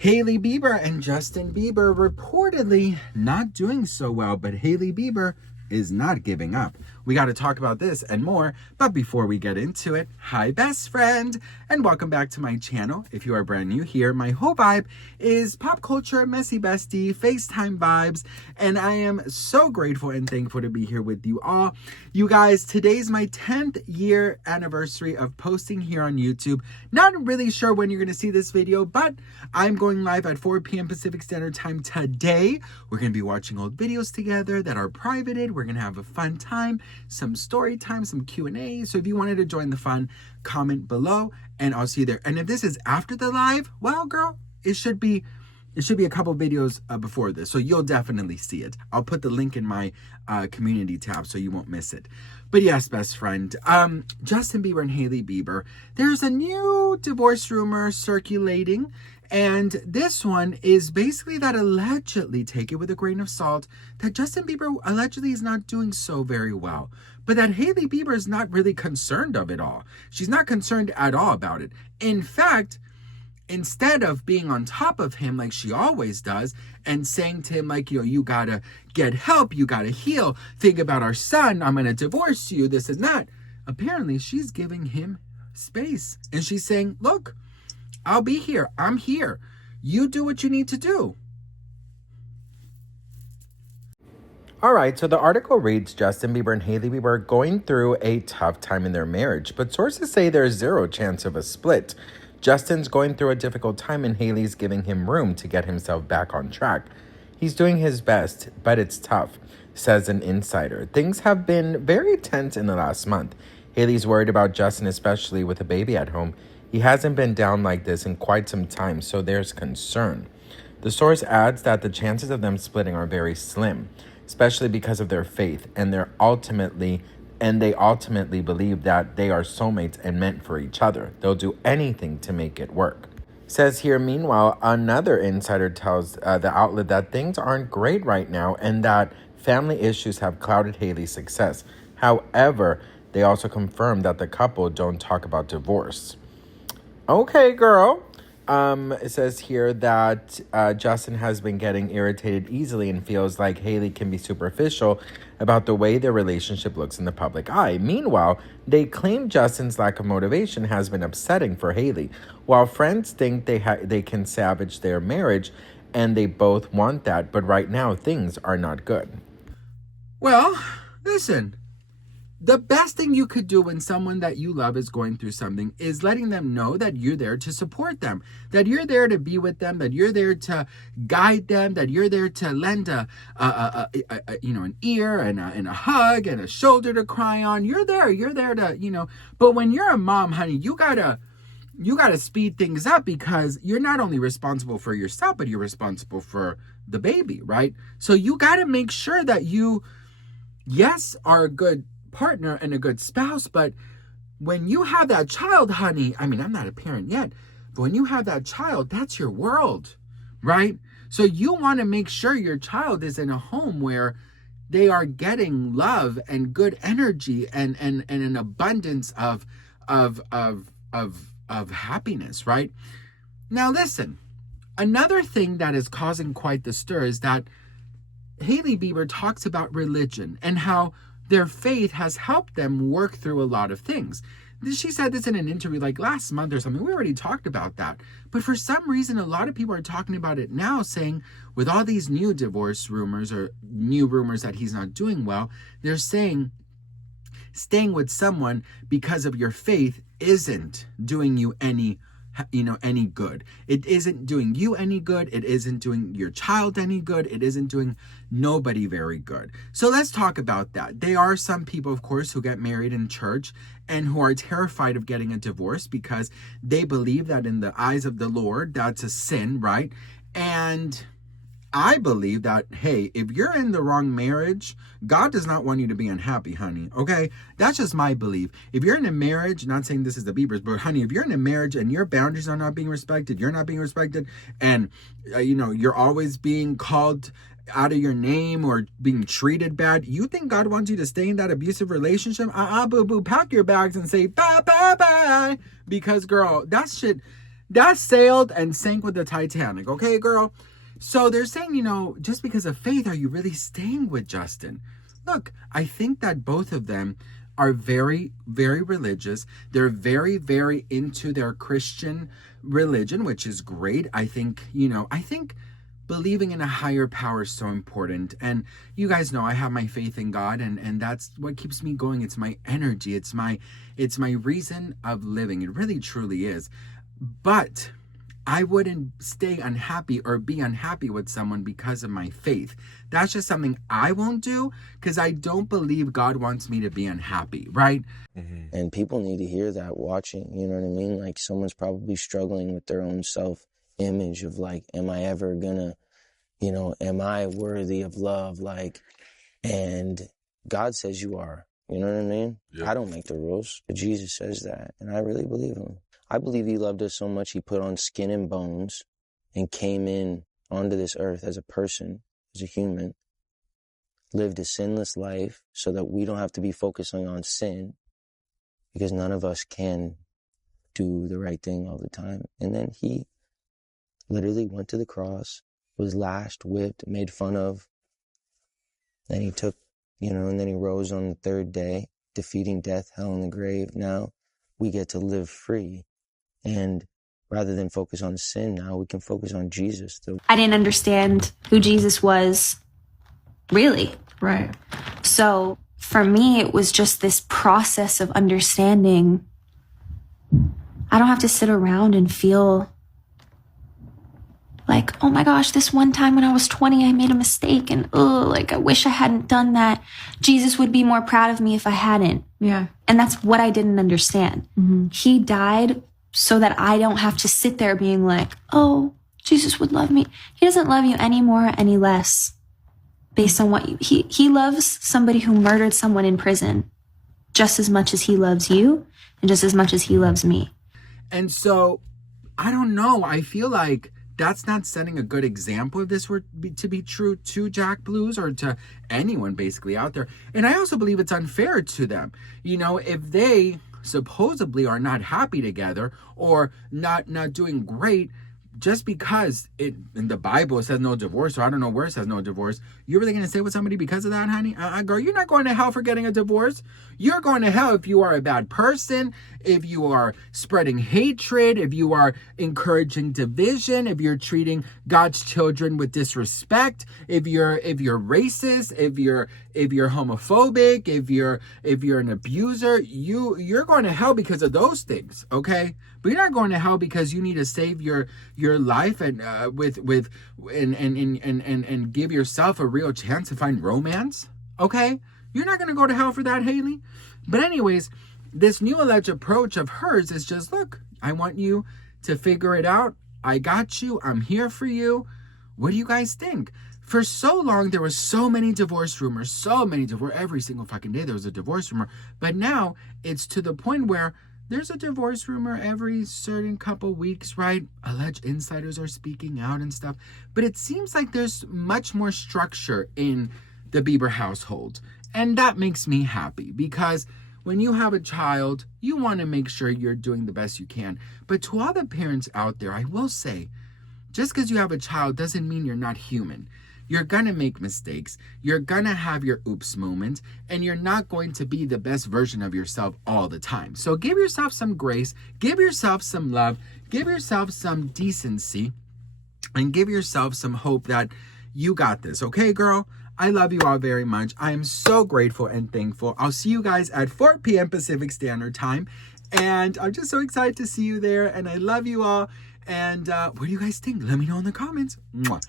Hailey Bieber and Justin Bieber reportedly not doing so well, but Hailey Bieber is not giving up. We got to talk about this and more, but before we get into it, hi best friend, and welcome back to my channel. If you are brand new here, my whole vibe is pop culture, messy bestie, FaceTime vibes, and I am so grateful and thankful to be here with you all. You guys, today's my 10th year anniversary of posting here on YouTube. Not really sure when you're going to see this video, but I'm going live at 4 p.m. Pacific Standard Time today. We're going to be watching old videos together that are privated. We're going to have a fun time, some story time, some Q&A. So if you wanted to join the fun, comment below and I'll see you there. And if this is after the live, well, girl, it should be a couple videos before this, so you'll definitely see it. I'll put the link in my community tab so you won't miss it. But yes, best friend, Justin Bieber and Hailey Bieber, there's a new divorce rumor circulating, and this one is basically that allegedly, take it with a grain of salt, that Justin Bieber allegedly is not doing so very well, but that Hailey Bieber is not really concerned of it all. She's not concerned at all about it. In fact, instead of being on top of him like she always does and saying to him like, you gotta get help, you gotta heal, think about our son, I'm gonna divorce you, this and that. Apparently she's giving him space and she's saying, look, I'll be here, I'm here, you do what you need to do. All right, so the article reads, Justin Bieber and Hailey Bieber are going through a tough time in their marriage, but sources say there's zero chance of a split. Justin's going through a difficult time and Hailey's giving him room to get himself back on track. He's doing his best, but it's tough, says an insider. Things have been very tense in the last month. Hailey's worried about Justin, especially with a baby at home. He hasn't been down like this in quite some time, so there's concern. The source adds that the chances of them splitting are very slim, especially because of their faith, and they ultimately believe that they are soulmates and meant for each other. They'll do anything to make it work. Says here, meanwhile, another insider tells the outlet that things aren't great right now and that family issues have clouded Hailey's success. However, they also confirm that the couple don't talk about divorce. Okay, girl. It says here that Justin has been getting irritated easily and feels like Hailey can be superficial about the way their relationship looks in the public eye. Meanwhile, they claim Justin's lack of motivation has been upsetting for Hailey. While friends think they can salvage their marriage, and they both want that, but right now things are not good. Well, listen. The best thing you could do when someone that you love is going through something is letting them know that you're there to support them, that you're there to be with them, that you're there to guide them, that you're there to lend an ear and a hug and a shoulder to cry on. You're there to, but when you're a mom, honey, you gotta speed things up because you're not only responsible for yourself, but you're responsible for the baby, right? So you gotta make sure that you, yes, are a good partner and a good spouse, but when you have that child, honey, I mean, I'm not a parent yet, but when you have that child, that's your world, right? So you want to make sure your child is in a home where they are getting love and good energy and an abundance of happiness, right? Now listen, another thing that is causing quite the stir is that Hailey Bieber talks about religion and how their faith has helped them work through a lot of things. She said this in an interview like last month or something. We already talked about that. But for some reason, a lot of people are talking about it now, saying with all these new divorce rumors or new rumors that he's not doing well, they're saying staying with someone because of your faith isn't doing you any good. It isn't doing you any good. It isn't doing your child any good. It isn't doing nobody very good. So let's talk about that. There are some people, of course, who get married in church and who are terrified of getting a divorce because they believe that in the eyes of the Lord, that's a sin, right? And I believe that, hey, if you're in the wrong marriage, God does not want you to be unhappy, honey, okay? That's just my belief. If you're in a marriage, not saying this is the Biebers, but honey, if you're in a marriage and your boundaries are not being respected, you're not being respected, and, you're always being called out of your name or being treated bad, you think God wants you to stay in that abusive relationship? Boo-boo, pack your bags and say bye, bye, bye. Because, girl, that shit... that sailed and sank with the Titanic, okay, girl? So they're saying, just because of faith, are you really staying with Justin? Look, I think that both of them are very, very religious. They're very, very into their Christian religion, which is great. I think believing in a higher power is so important. And you guys know I have my faith in God, and that's what keeps me going. It's my energy. It's my reason of living. It really truly is. But I wouldn't stay unhappy or be unhappy with someone because of my faith. That's just something I won't do because I don't believe God wants me to be unhappy, right? Mm-hmm. And people need to hear that watching, you know what I mean? Like someone's probably struggling with their own self-image of like, am I ever gonna, am I worthy of love? Like, and God says you are, you know what I mean? Yep. I don't make the rules, but Jesus says that, and I really believe him. I believe he loved us so much he put on skin and bones and came in onto this earth as a person, as a human, lived a sinless life so that we don't have to be focusing on sin because none of us can do the right thing all the time. And then he literally went to the cross, was lashed, whipped, made fun of. Then he took, and then he rose on the third day, defeating death, hell, and the grave. Now we get to live free. And rather than focus on sin, now we can focus on Jesus. I didn't understand who Jesus was, really. Right. So for me, it was just this process of understanding. I don't have to sit around and feel like, oh my gosh, this one time when I was 20, I made a mistake and I wish I hadn't done that. Jesus would be more proud of me if I hadn't. Yeah. And that's what I didn't understand. Mm-hmm. He died so that I don't have to sit there being like, oh, Jesus would love me. He doesn't love you any more, any less based on what he loves somebody who murdered someone in prison just as much as he loves you and just as much as he loves me. And so, I don't know. I feel like that's not setting a good example if this were to be true to Jack Blues or to anyone basically out there. And I also believe it's unfair to them. If they supposedly are not happy together or not doing great, just because in the Bible it says no divorce, or I don't know where it says no divorce, you're really going to stay with somebody because of that, honey? Girl, you're not going to hell for getting a divorce. You're going to hell if you are a bad person, if you are spreading hatred, if you are encouraging division, if you're treating God's children with disrespect, if you're racist, if you're homophobic, if you're an abuser, you're going to hell because of those things, okay? But you're not going to hell because you need to save your life and and give yourself a real chance to find romance, okay? You're not going to go to hell for that, Hailey. But anyways, this new alleged approach of hers is just, look, I want you to figure it out. I got you. I'm here for you. What do you guys think? For so long, there was so many divorce rumors, every single fucking day there was a divorce rumor. But now it's to the point where there's a divorce rumor every certain couple weeks, right? Alleged insiders are speaking out and stuff. But it seems like there's much more structure in the Bieber household. And that makes me happy because when you have a child, you want to make sure you're doing the best you can. But to all the parents out there, I will say, just because you have a child doesn't mean you're not human. You're going to make mistakes. You're going to have your oops moment. And you're not going to be the best version of yourself all the time. So give yourself some grace. Give yourself some love. Give yourself some decency. And give yourself some hope that you got this. Okay, girl? I love you all very much. I am so grateful and thankful. I'll see you guys at 4 p.m. Pacific Standard Time. And I'm just so excited to see you there. And I love you all. And what do you guys think? Let me know in the comments. Mwah.